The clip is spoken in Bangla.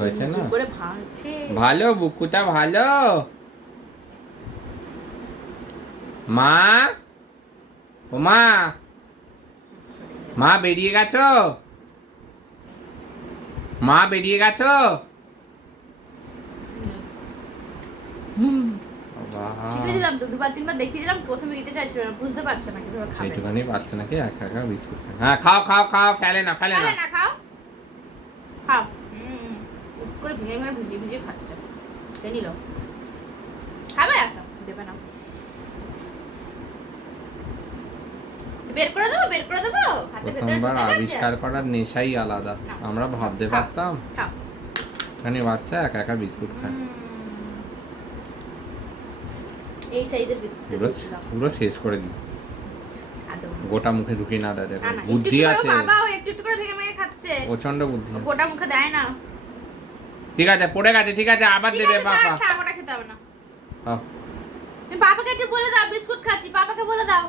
হয়েছে না করে ভাঙছে। ভালো বুকুটা ভালো। মা ও মা, মা বেরিয়ে গেছো? মা বেরিয়ে গেছো? ঠিকই দিলাম তো, দুবার তিনবার দেখিয়ে দিলাম, প্রথমে দিতে চাইছিল না, বুঝতে পারছে না কিভাবে খাবে। এইটুখানি বাচ্চা নাকি একা একা বিস্কুট খায়। হ্যাঁ খাও খাও খাও, ফেলে না ফেলে না। না খাও খাও। করে ভেঙে ভেঙে ভিজিয়ে ভিজিয়ে খাচ্ছে। খেয়ে নিল। খাবে? আচ্ছা দেবে না। বের করে দেবো, বের করে দেবো। হাতের ভেতরে প্রথমবার ঢুকে গেছে। আবিষ্কার করার নেশাই আলাদা। আমরা ভাবতে পারতাম খাও। এখানে বাচ্চা একা একা বিস্কুট খায়। এই সাইজের বিস্কুট দিয়েছিলাম। পুরো শেষ করে দিই, গোটা মুখে ঢুকিয়ে না দেয়। দেখো না, বুদ্ধি আছে, বাবা ও একটু একটু করে ভেঙে ভেঙে খাচ্ছে। প্রচন্ড বুদ্ধি আছে। গোটা মুখে দেয় না। ঠিক আছে পড়ে গেছে, ঠিক আছে আবার দেবে পাপা। গোটা খেতে হবে না। তুমি পাপাকে একটু বলে দাও বিস্কুট খাচ্ছি, পাপাকে বলে দাও।